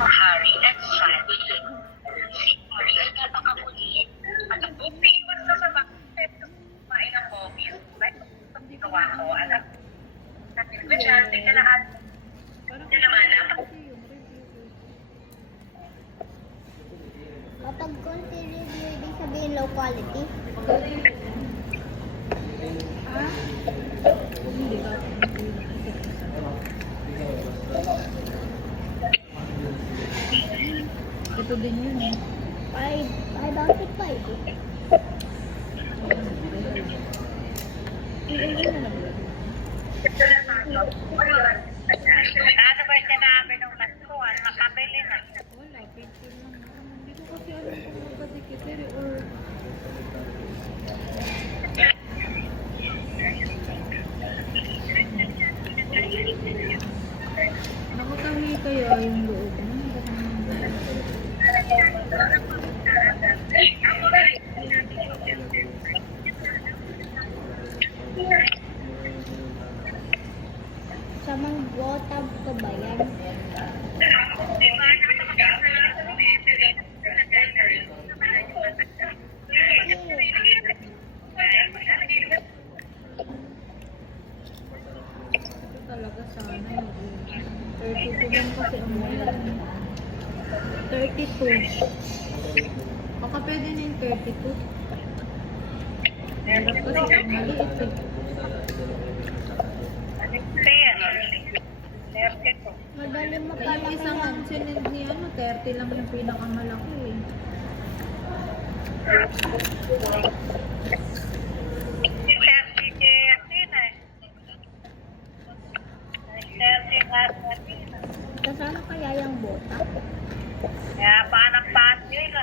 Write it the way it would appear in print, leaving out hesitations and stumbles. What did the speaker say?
Hari at Shani. Si Hari ay napakakulit. At ang famous na sa bakit kumain ng hobbies. Like, ginawa ko, alam. Estudyante ka lahat. Yun naman, Kapag konti review, ibig sabihin low quality. Ha? Ito din yun eh. I don't think so. ano ba sinabi nung nagkuhan? Makabili na. Wala, picture lang. Hindi ko kasi alam kung magkadikit or... Nakatahi kaya yung loob mo. Sa mga botab ko ba yan? Ito talaga sana yung 32 lang kasi ang mula. 32. Baka pwede na yung 32. Hirap kasi pag maliit eh. Madali Yung mapalaki isang yan. sinend ni 30 lang yung pinakamalaki eh. Kasama kaya yung botab? Kaya panak-panak yun.